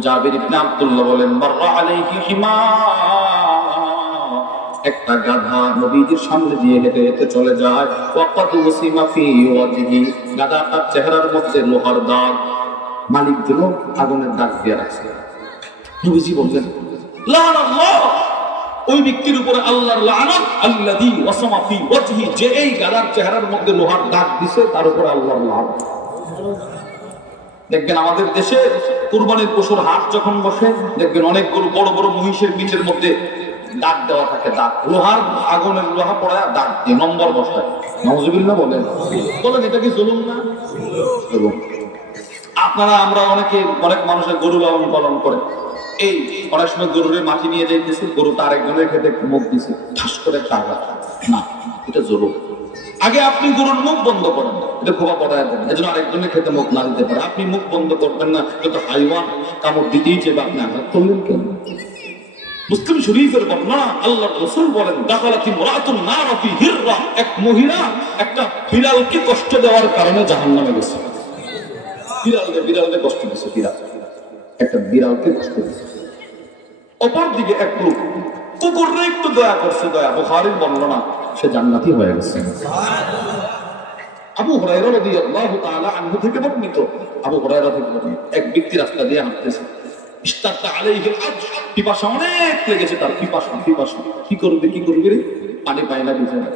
জাবির ইবনে আব্দুল্লাহ বলেন, মাররা আলাইহি হিমা, একটা গাধা নবীজির সামনে দিয়ে হেঁটে হেঁটে চলে যায়। ওয়াকাদ ওয়াসিমা ফি ওয়াজহি, গাধাটার চেহারার মধ্যে লোহার দাগ, মালিক যেন আগুনের দাগ দিয়ে রাখছে। নবীজি বললেন, লানাল্লাহ, ওই ব্যক্তির উপরে আল্লাহর লানত, আল্লাযী ওয়াসামা ফি ওয়াজহি, যে এই গাধার চেহারার মধ্যে লোহার দাগ দিছে, তার উপরে আল্লাহর লানত। দেখবেন আমাদের দেশে কুরবানির পশুর হাট যখন বসে, দেখবেন অনেক গরু বড় বড় মহিষের পিঠের মধ্যে দাগ দেওয়া থাকে, দাগ, লোহার আগুনের লোহা পড়ায় দাগ দিয়ে নম্বর বসায়। নাউজুবিল্লাহ বলেন। বলেন এটা কি জুলুম না? আপনারা আমরা অনেক মানুষের গরু লালন পালন করে, এই অনেক সময় গরুর মাটি নিয়ে যাইতেছে, গরু তার একজনের খেতে মুখ দিছে, ঠাস করে একটা আঘাত। না, এটা জুলুম। আগে আপনি গরুর মুখ বন্ধ করেন, এটা খোপা পড়ায় দেন, এজন্য আরেকজনের খেতে মুখ না দিতে পারে। আপনি মুখ বন্ধ করবেন না, কিন্তু হাইওয়ান কামড় দিতেই চাইবে, আপনি আঘাত করলেন কেন? মুসলিম শরীফের বর্ণনা, আল্লাহর রাসূল বলেন, দাখালাতি মুরাতুন নার ফি হিররা, এক মহিলা একটা বিড়ালকে কষ্ট দেওয়ার কারণে জাহান্নামে গেছে। বিড়ালকে কষ্ট দিয়েছে, একটা বিড়ালকে কষ্ট দিয়েছে। অপরদিকে এক লোক কুকুরকে একটু দয়া করছে, দয়া, বুখারীর বর্ণনা, সে জান্নাতি হয়ে গেছে। আবু হুরায়রা রাদিয়াল্লাহু তাআলা আনহু থেকে বর্ণিত, আবু হুরায়রা থেকে বর্ণিত, এক ব্যক্তি রাস্তা দিয়ে হাঁটতেছে, ইস্তাতা আলাইহিল আতশ, পিপাসা অনেক লেগেছে তার, পিপাসা। কি করবে রে, পানি পায় না, বুঝে না,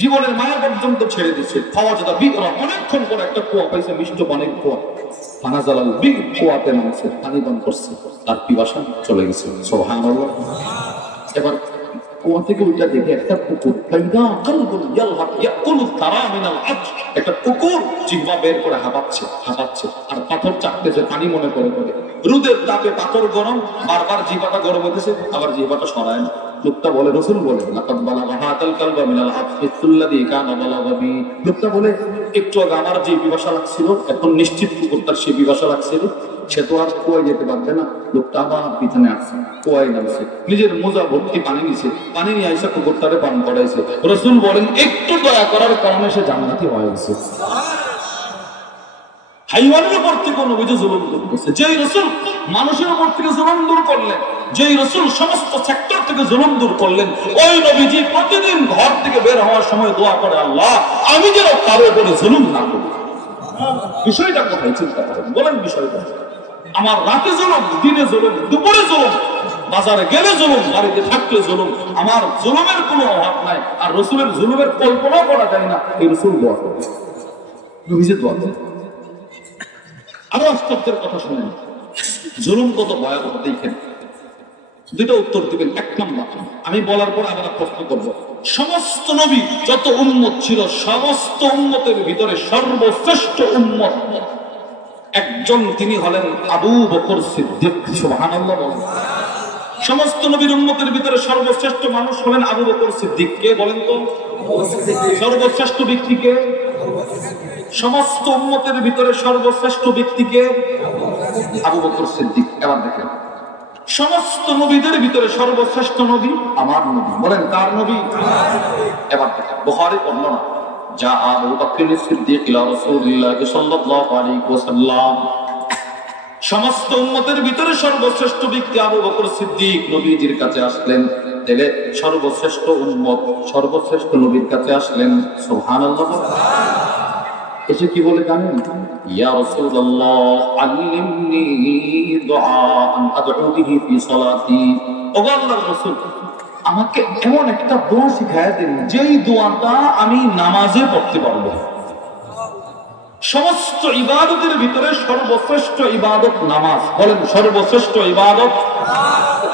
জীবনের মায়া পর্যন্ত ছেড়ে দিচ্ছে। ফাওয়াজাদা বি'রা, অনেকক্ষণ পর একটা কুয়া পাইছে, মিষ্ট পানির কুয়া। ফানাজালাল বি'র, কুয়াতে নামছে, পানি পান করছে, তার পিপাসা চলে গেছে। সুবহানাল্লাহ। এবার কুয়া থেকে উঠে দেখে একটা কুকুর, একটা কুকুর জিহ্বা বের করে হাঁপাচ্ছে, আর পাথর চাপতেছে, পানি মনে করে। রোদের তাপে পাথর গরম, বারবার জিহ্বাটা গরম হতেছে, আবার জিহ্বাটা সরায় না। লোকটা বলে, রাসূল বলে, লাকাদ বালাগা হাতাল কালবা মিনাল আতফিল্লাযী কানা বালাগা বি। লোকটা বলে, একটু আগে আমার যে পিপাসা লাগছিল, এখন নিশ্চিত কুকুরটার সে পিপাসা লাগছিল, সে তো আর কুয়ায় যেতে পারবে না। লোকটা আবার পিছনে আসছে, কুয়ায় নামছে, নিজের মোজা ভর্তি পানি নিছে, পানি নিয়ে আইসা কুকুরটারে পান করাইছে। রাসূল বলেন, একটু দয়া করার কারণে সে জান্নাতি হয়ে গেছে। হাইওয়ানের উপর থেকে নবীজি জুলুম দূর করছে। যেই রাসূল মানুষের উপর থেকে জুলুম দূর করলেন, যেই রাসূল সমস্ত সেক্টর থেকে জুলুম দূর করলেন, ওই নবীজি প্রতিদিন ঘর থেকে বের হওয়ার সময় দোয়া করে, আল্লাহ আমি যেন কারো উপরে জুলুম না করি। বিষয়টা কোথায় চিন্তা করেন, বলেন বিষয়টা। আমার রাতে জুলুম, দিনে জুলুম, দুপুরে জুলুম, বাজারে গেলে জুলুম, বাড়িতে থাকলে জুলুম, আমার জুলুমের কোনো অভাব নাই। আর রাসূলের জুলুমের কল্পনা করা যায় না, এই রাসূল দোয়া করে, নবীজি দোয়া করে। আরো আশ্চর্যের কথা শুনেন, জুলুম কত ভয়াবহ দেখেন। দুইটা উত্তর দিবেন। এক নম্বর, আমি বলার পর আবার প্রশ্ন করবো, সমস্ত নবী যত উম্মত ছিল, সমস্ত উম্মতের ভিতরে সর্বশ্রেষ্ঠ উম্মত একজন, তিনি হলেন আবু বকর সিদ্দিক। সুবহানাল্লাহ। সমস্ত নবীর উম্মতের ভিতরে সর্বশ্রেষ্ঠ মানুষ হলেন আবু বকর সিদ্দিক। কে বলেন তো? সর্বশ্রেষ্ঠ ব্যক্তিকে? সমস্ত উম্মতের ভিতরে সর্বশ্রেষ্ঠ ব্যক্তিকে? আবু বকর সিদ্দিক। এবার দেখেন, সমস্ত নবীদের ভিতরে সর্বশ্রেষ্ঠ নবী আমার নবী। বলেন কার নবী? এবার দেখেন, বুখারী বর্ণনা, যা আবু বকর সিদ্দিক ইলা রাসূলিল্লাহ সাল্লাল্লাহু আলাইহি ওয়াসাল্লাম, সমস্ত উম্মতের ভিতরে সর্বশ্রেষ্ঠ ব্যক্তি আবু বকর সিদ্দিক নবীজির কাছে আসলেন। তাহলে সর্বশ্রেষ্ঠ উম্মত সর্বশ্রেষ্ঠ নবীর কাছে আসলেন। সুবহানাল্লাহ। এসে কি বলে জানেন? ইয়া রাসূলুল্লাহ আল্লিমনি দুআআন আদউ বিহি ফি সালাতি। ও আল্লাহর রাসূল, আমাকে এমন একটা দোয়া শিখায় দিন যেই দোয়াটা আমি নামাজে পড়তে পারবো। সমস্ত ইবাদতের ভিতরে সর্বশ্রেষ্ঠ ইবাদত নামাজ। বলেন সর্বশ্রেষ্ঠ ইবাদত।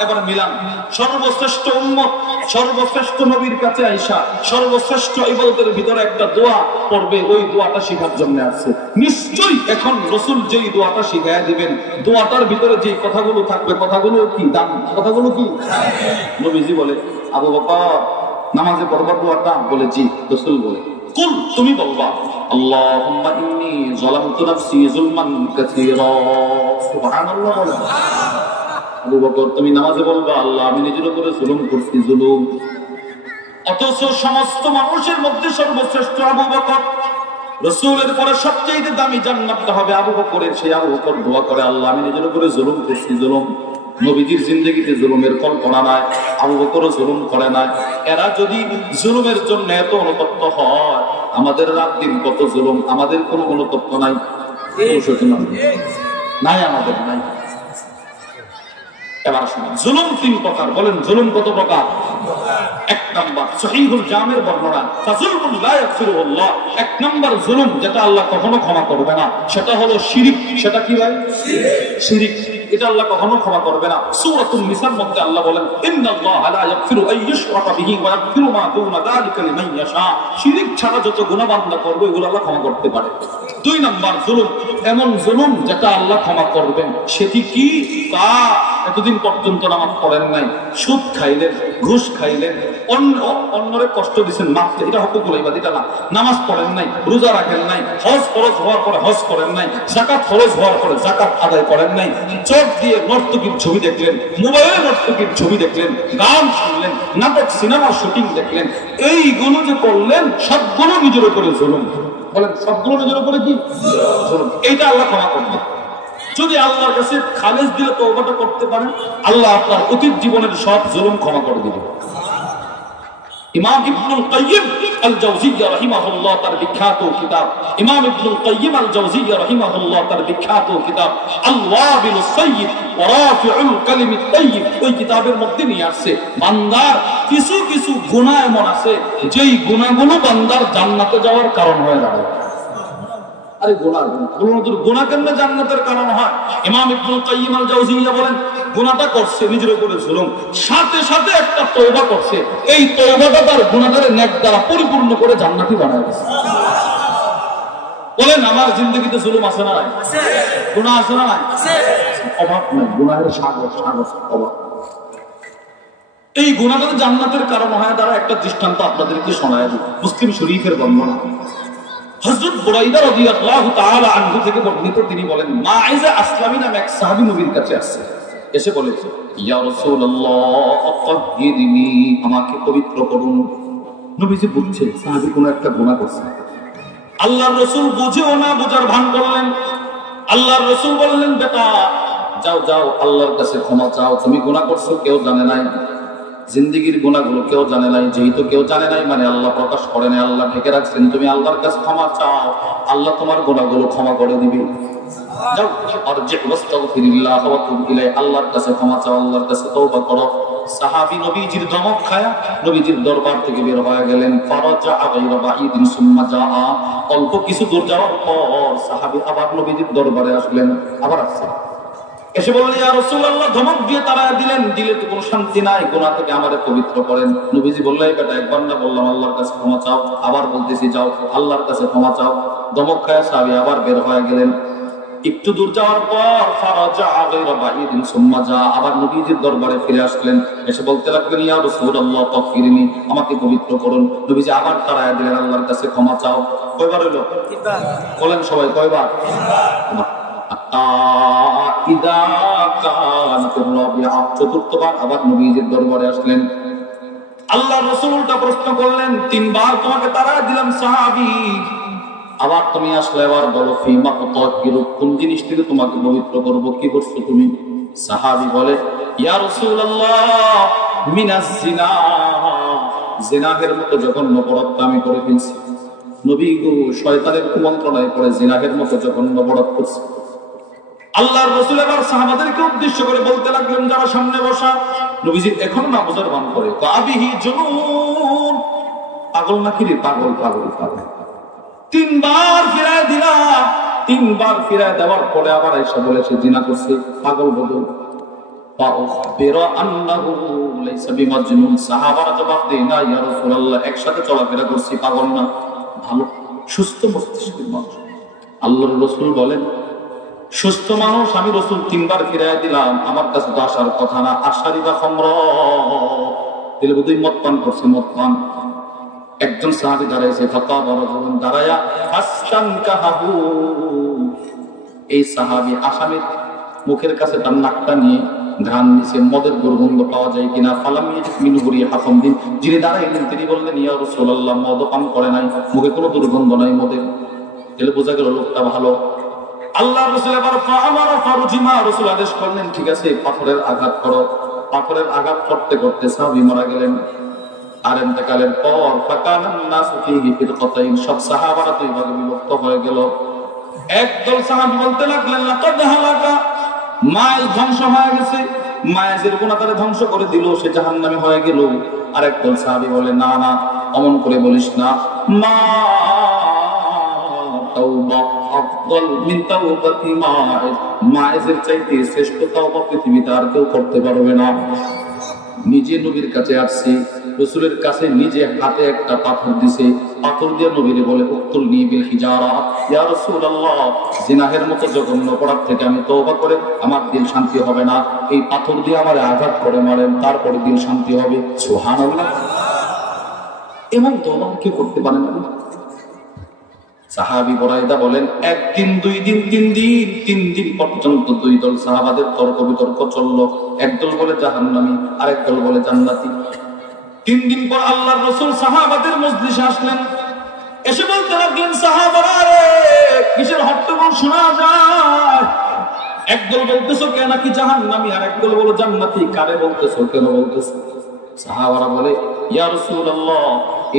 এবার মিলান, সর্বশ্রেষ্ঠ উম্মত, সর্বশ্রেষ্ঠ নবীর কাছে আইসা সর্বশ্রেষ্ঠ ইবাদতের ভিতরে একটা দোয়া পড়বে, ওই দোয়াটা শেখার জন্য আসছে। নিশ্চয়ই এখন রাসূল যেই দোয়াটা শিখায় দিবেন, দোয়াটার ভিতরে যে কথাগুলো থাকবে, কথাগুলো কি দাম, কথাগুলো কি? নবীজি বলে, আবু বকর নামাজে পড়বার দোয়াটা? বলে জি। রাসূল বলে, কুল, তুমি বলবা, আল্লাহুম্মা ইন্নী যালামতু নাফসি যুলমান কাসীরা। সুবহানাল্লাহ। বলে আবু বকর, তুমি নামাজে বলবা, আল্লাহ আমি নিজের উপরে জুলুম করছি, জুলুম। অথচ সমস্ত মানুষের মধ্যে সর্বশ্রেষ্ঠ আবু বকর, রাসূলের পরে সবচেয়ে দামি জান্নাতটা হবে আবু বকরের। সেই আবু বকর দোয়া করে, আল্লাহ আমি নিজের উপরে জুলুম করছি, জুলুম। নবীজির জিন্দেগিতে জুলুমের কল্পনা নাই, আবু বকরও জুলুম করে নাই। এরা যদি জুলুমের জন্য এত অনুতপ্ত হয়, আমাদের রাত দিন কত জুলুম, আমাদের কোনো অনুতপ্ত নাই? নাই, আমাদের নাই। এবার শুনুন, জুলুম তিন প্রকার। বলেন জুলুম কত প্রকার? এক নাম্বার সহিহুল জামের বর্ণনা, ফাযুলমুন লা ইয়াগফিরুল্লাহ। এক নাম্বার জুলুম যেটা আল্লাহ কখনো ক্ষমা করবে না, সেটা হলো শিরিক। সেটা কি ভাই? শিরিক। এটা আল্লাহ কখনো ক্ষমা করবে না। সূরাতুন নিসার মধ্যে আল্লাহ বলেন, ইন্নাল্লাহা লা ইয়াগফিরু আন ইউশরাকা বিহি ওয়া ইয়াগফিরু মা দুনা যালিকা লিমান ইয়াশা। শিরিক ছাড়া যত গুনাহ বান্দা করবে এগুলো আল্লাহ ক্ষমা করতে পারে। দুই নাম্বার জুলুম, এমন জুলুম যেটা আল্লাহ ক্ষমা করবেন, সেটি কি? তা এতদিন পর্যন্ত নামাজ পড়েন নাই, সুদ খাইলেন, ঘুষ খাইলেন, অন্যরে কষ্ট দিচ্ছেন, মাপতে, এটা হুকুকুল ইবাদত, এটা না। নামাজ পড়েন নাই, রোজা রাখেন নাই, হজ ফরজ হওয়ার পরে হজ করেন নাই, যাকাত ফরজ হওয়ার পরে যাকাত আদায় করেন নাই, চোখ দিয়ে নর্তকীর ছবি দেখলেন, মোবাইলে নর্তকীর ছবি দেখলেন, গান শুনলেন, নাটক সিনেমার শুটিং দেখলেন, এইগুলো যে করলেন সবগুলো নিজের উপরে জুলুম। বলেন সবগুলো নিজের উপরে কি জুলুম? এইটা আল্লাহ ক্ষমা করবে। যদি আল্লাহর কাছে খালেস দিলে তওবাটা করতে পারেন, আল্লাহ আপনার অতীত জীবনের সব জুলুম ক্ষমা করে দিবেন। ইমাম ইবনুল কাইয়িম আল জাওজিয়্যা রাহিমাহুল্লাহ তার বিখ্যাত কিতাব, ইমাম ইবনুল কাইয়িম আল জাওজিয়্যা রাহিমাহুল্লাহ তার বিখ্যাত কিতাব আল ওয়াবিলুস সাইয়্যিব ওয়া রাফিউল কালিমিত তাইয়্যিব, ওই কিতাবের মধ্যে নিয়ে আসছে বান্দার কিছু কিছু গুনাহ এমন আছে যেই গুনাহগুলো বান্দার জান্নাতে যাওয়ার কারণ হয়ে দাঁড়ায়। আরে গুনাহ কেমনে জান্নাতের কারণ হয়? ইমাম ইবনুল কাইয়িম আল জাওজিয়্যা বলেন, গুনাহটা করছে, নিজের উপরে জুলুম, সাথে সাথে একটা তওবা করছে, এই তওবাটা তার গুনাহের নেক দ্বারা পরিপূর্ণ করে জান্নাতি বানায় দিয়েছে। বলেন আমার জিন্দগিতে জুলুম আছে না নাই? গুনাহ আছে না নাই? অভাব নাই, গুনাহের সাগর, সাগর অভাব। এই গুনাহটা জান্নাতের কারণ হয় দ্বারা একটা দৃষ্টান্ত আপনাদেরকে শোনায় দিই। মুসলিম শরীফের বর্ণনা, হযরত বুরাইদা রাদিয়াল্লাহু তাআলা আনহু থেকে বর্ণিত, তিনি বলেন, মাইজা আসলামী নামে এক সাহাবী নবীর কাছে আসছে, এসে বলেছে, ইয়া রাসূলুল্লাহ আতাহহিরনি, আমাকে পবিত্র করুন। নবীজি বুঝছে সাহাবী কোন একটা গুনাহ করছে। আল্লাহর রাসূল বুঝেও না বোঝার ভান করলেন। আল্লাহর রাসূল বললেন, বেটা যাও যাও আল্লাহর কাছে ক্ষমা চাও, তুমি গুনাহ করছো, কেউ জানে নাই, জিন্দেগির গুনাহগুলো কেউ জানে নাই, যেহেতু কেউ জানে নাই মানে আল্লাহ প্রকাশ করে নাই, আল্লাহ ঢেকে রাখছেন, তুমি আল্লাহর কাছে ক্ষমা চাও, আল্লাহ তোমার গুনাহগুলো ক্ষমা করে দিবে। যাও আরজি ওয়াস্তাগফিরিল্লাহ ওয়া তুব ইলাইহি, আল্লাহর কাছে ক্ষমা চাও, আল্লাহর কাছে তওবা করো। সাহাবী নবীজির ধমক খায়া নবীজির দরবার থেকে বের হয়ে গেলেন। ফারাজা গায়রা বাঈদিন সুম্মা জাআ, অল্প কিছু দূর যাওয়ার পর সাহাবী আবার নবীজির দরবারে আসলেন, আবার আসছেন, এসে বললেন, ইয়া রাসূলুল্লাহ, ধমক দিয়ে তাড়ায় দিলেন, দিলে তো কোনো শান্তি নাই, গুনাহ থেকে আমারে পবিত্র করেন। নবীজি বললেন, বেটা একবার না বললাম আল্লাহর কাছে ক্ষমা চাও, আবার বলতেছি যাও আল্লাহর কাছে ক্ষমা চাও। ধমক খায় সাহাবী আবার বের হয়ে গেলেন। একটু দূর যাওয়ার পর ফারাজা গায়রা বাঈদিন সুম্মা জাআ, আবার নবীজির দরবারে ফিরে আসলেন, এসে বলতে লাগলেন, ইয়া রাসূলুল্লাহ তাগফিরনি, আমাকে পবিত্র করুন। নবীজি আবার তাড়ায় দিলেন, আল্লাহর কাছে ক্ষমা চাও। কয়বার হলো? তিনবার। বলেন সবাই কয়বার? চতুর্থবার আবার নবীজির দরবারে আসলেন। আল্লাহর রাসূল উল্টা প্রশ্ন করলেন, তিনবার তোমাকে তাড়ায় দিলাম সাহাবী, আবার তুমি আসলে, এবার বলো ফিমা উতাহিরু, কোন জিনিস থেকে তোমাকে পবিত্র করব, কি করছো তুমি? সাহাবী বলে, ইয়া রাসূলুল্লাহ মিনাজ জিনা, জিনাহের মতো জঘন্য অপরাধ আমি করে ফেলছি। নবী শয়তানের কুমন্ত্রণায় পড়ে জিনাহের মতো জঘন্য অপরাধ করছে। আল্লাহর রাসূল এবার সাহাবাদেরকে উদ্দেশ্য করে বলতে লাগলেন, যারা সামনে বসা, নবীজি এখনো না বোঝার ভান করে, আবিহি জুনুন, পাগল নাকি রে? পাগল পাগল পাগল। তিনবার ফিরায় দিলা, তিনবার ফিরায় দেওয়ার পরে আবার এসে বলে সে জিনা করছে, পাগল বদল। সাহাবারা জবাব দেয়, না ইয়া রাসূলুল্লাহ, একসাথে চলাফেরা করছি, পাগল না, ভালো সুস্থ মস্তিষ্কের মানুষ। আল্লাহর রাসূল বলেন, সুস্থ মানুষ আমি রাসূল তিনবার ফিরায় দিলাম, আমার কাছে তো আসার কথা না। আশারি বা খমর দিলে বোধহয় মদ পান করছে, মদ পান। একজন সাহাবী দাঁড়াইছে, দাঁড়ায়া এই সাহাবী আসামির মুখের কাছে তার নাকটা নিয়ে ঘ্রাণ নিছে, মদের দুর্গন্ধ পাওয়া যায় কিনা। যিনি দাঁড়াইলেন তিনি বললেন, ইয়া রাসূলুল্লাহ, মদ পান করে নাই, মুখে কোনো দুর্গন্ধ নাই মদের। তাহলে বোঝা গেল লোকটা ভালো। আল্লাহ রাসূল এবার রাসূল আদেশ করলেন, ঠিক আছে, পাথরের আঘাত করো। পাথরের আঘাত করতে করতে সাহাবী মারা গেলেন। আর ইন্তেকালের পর সব সাহাবারা দুই ভাগে বিভক্ত হয়ে গেল। একদল সাহাবী বলতে লাগলেন, লাকাদ হালাকা, মায়ের ধ্বংস হয়ে গেছে, মায়ের গুনাহ তারে ধ্বংস করে দিল, সে জাহান্নামে হয়ে গেল। আর একদল সাহাবী বলে, না না, অমন করে বলিস না, মা তাওবা আফদল মিন তাওবাতি মায়ের, মায়ের চাইতে শ্রেষ্ঠ তাওবা পৃথিবীতে আর কেউ করতে পারবে না। নিজে নবীর কাছে আসছে, রাসূলের কাছে নিজে হাতে একটা পাথর দিছে, পাথর দিয়ে নবীরে বলে, উক্তুল নিবিল হিজারা, ইয়া রাসূলুল্লাহ, জিনাহের মতো জঘন্য অপরাধ থেকে আমি তওবা করে আমার দিল শান্তি হবে না, এই পাথর দিয়ে আমারে আঘাত করে মারেন, তারপরে দিল শান্তি হবে। সুবহানাল্লাহ। এমন তওবা কি করতে পারেন না? সাহাবী বুরাইদা বলেন, একদিন, দুই দিন, তিন দিন পর্যন্ত দুই দল সাহাবাদের তর্ক বিতর্ক চললো। একদল বলে জাহান্নামী, আরেক দল বলে জান্নাতি। 3 দিন পর আল্লাহর রাসূল সাহাবাদের মজলিসে আসলেন, এসে বলতে লাগলেন, সাহাবারা রে, কিসের হট্টগোল শোনা যায়? একদল বলতেছো কে নাকি জাহান্নামী, আর একদল বলে জান্নাতি, কারে বলতেছো, কেন বলতেছো? সাহাবারা বলে, ইয়া রাসূলুল্লাহ,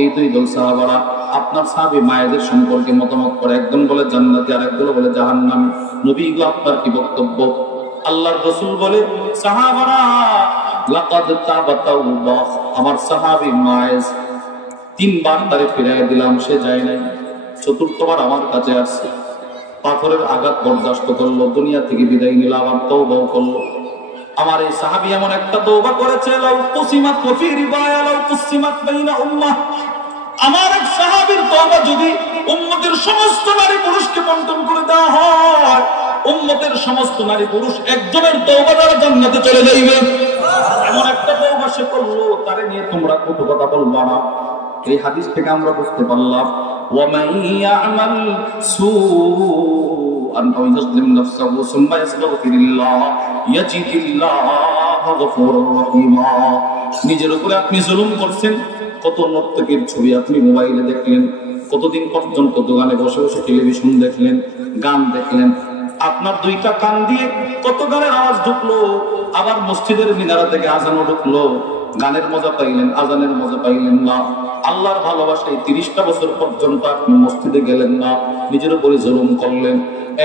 এই দুই দল সাহাবারা আপনার সাহাবী মায়েদের সম্পর্কে মতামত করে, একজন বলে জান্নাতি, আর একজন বলে জাহান্নামী। নবী গো, আপনার কি বক্তব্য? আল্লাহর রাসূল বলে, সাহাবারা, লাকাদ তাবা তাওবা, আমার সাহাবী মায়েজ 3 বার তারে ফিরিয়ে দিলাম, সে যায় নাই। 4র্থবার আমার কাছে আসছে, পাথরের আঘাত বরদাস্ত করলো, দুনিয়া থেকে বিদায় নিল, আবার তওবাও করলো। আমার এই সাহাবী এমন একটা তওবা করেছে, লাউ কুসিমাত ফি রিবায়া, লাউ কুসিমাত বাইনা উম্মাহ, আমার এক সাহাবীর তওবা যদি উম্মতের সমস্ত নারী পুরুষকে বন্টন করে দেওয়া হয়, উম্মতের সমস্ত নারী পুরুষ একজনের তওবা দ্বারা জান্নাতে চলে যাইবে। এমন একটা তওবা সে করলো, তারে নিয়ে তোমরা কত কথা বলবা না। এই হাদিস থেকে আমরা বুঝতে পারলাম, ওয়া মান ইয়ামাল সুআন আও ইয়াজলিম নাফসাহু সুম্মা ইয়াস্তাগফিরুল্লাহ ইয়াজিদিল্লাহু গফুরুর রহিমা। নিজের উপরে আপনি জুলুম করছেন, কত নর্তকীর ছবি আপনি মোবাইলে দেখলেন, কতদিন পর্যন্ত দোকানে বসে বসে টেলিভিশন দেখলেন, গান দেখলেন, আপনার 2টা কান দিয়ে কত গানের আওয়াজ ঢুকলো, আবার মসজিদের মিনারা থেকে আজানও ঢুকলো, গানের মজা পাইলেন, আজানের মজা পাইলেন না। আল্লাহর ভালোবাসায় 30টা বছর পর্যন্ত আপনি মসজিদে গেলেন না, নিজের উপরে জুলুম করলেন।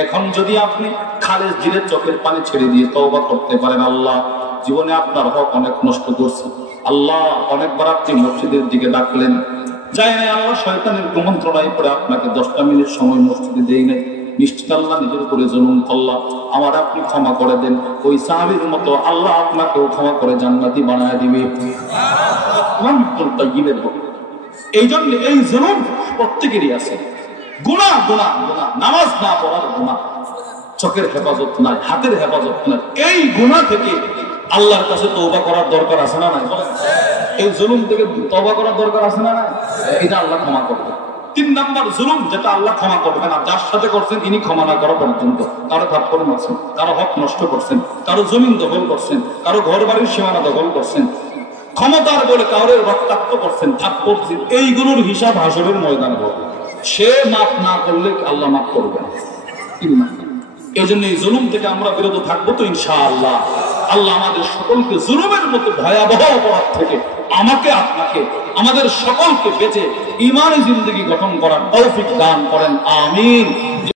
এখন যদি আপনি খালেস দিলে চোখের পানি ছেড়ে দিয়ে তওবা করতে পারেন, আল্লাহ জীবনে আপনার হক অনেক নষ্ট করছে, আল্লাহ অনেকবার আপনি মসজিদের দিকে ডাকলেন, যাই নাই, আল্লাহ শয়তানের কুমন্ত্রণায় পড়ে আপনাকে 10টা মিনিট সময় মসজিদে দেই নাই, নিশ্চিত আল্লাহ নিজের উপরে জুলুম করলাম, আমার আপনি ক্ষমা করে দেন। ওই সাহাবীর মতো আল্লাহ আপনাকেও ক্ষমা করে জান্নাতি বানায় দিবে। এই জন্য এই জুলুম প্রত্যেকেরই আছে, গুনাহ গুনাহ গুনাহ, নামাজ না পড়ার গুনাহ, চোখের হেফাজত নাই, হাতের হেফাজত নাই, এই গুনাহ থেকে আল্লাহর কাছে তওবা করার দরকার আছে না নাই? এই জুলুম থেকে তওবা করার দরকার আছে না নাই? এটা আল্লাহ ক্ষমা করবে। 3 নাম্বার জুলুম যেটা আল্লাহ ক্ষমা করবে না, যার সাথে করছেন তিনি ক্ষমা না করা পর্যন্ত। কারো থাপ্পড় মারছেন, কারো হক নষ্ট করছেন, কারো জমিন দখল করছেন, কারো ঘর বাড়ির সীমানা দখল করছেন, ক্ষমতার বলে কারো রক্তাক্ত করছেন, থাপ্পড় দিচ্ছেন, এইগুলোর হিসাব হাসরের ময়দানে হবে। সে মাফ না করলে আল্লাহ মাফ করবে না। এই জন্য এই জুলুম থেকে আমরা বিরত থাকবো তো ইনশাআল্লাহ। আল্লাহ আমাদের সকলকে জুলুমের মতো ভয়াবহ অপরাধ থেকে আমাকে আপনাকে আমাদের সকলকে বেঁচে ঈমানি জিন্দেগি গঠন করার তৌফিক দান করেন, আমিন।